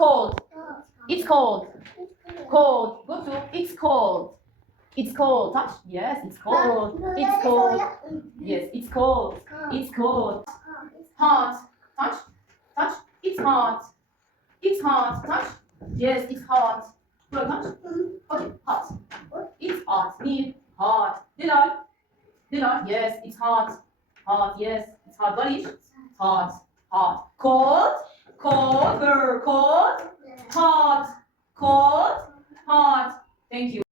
cold. It's cold. Cold. Go to. It's cold. It's cold. Touch. Yes, it's cold. It's cold. Yes, it's cold. It's cold. Hot. Touch. Touch. It's hot. It's hot. Touch. Yes, it's hot. Go touch. Okay, hot. It's hot. Near. Hot. Did I? Did I? Yes, it's hot. Hot. Yes, it's hot. Golish. Hot. Hot. Cold. Cold. Cold. Hot. Cold. Hot. Thank you.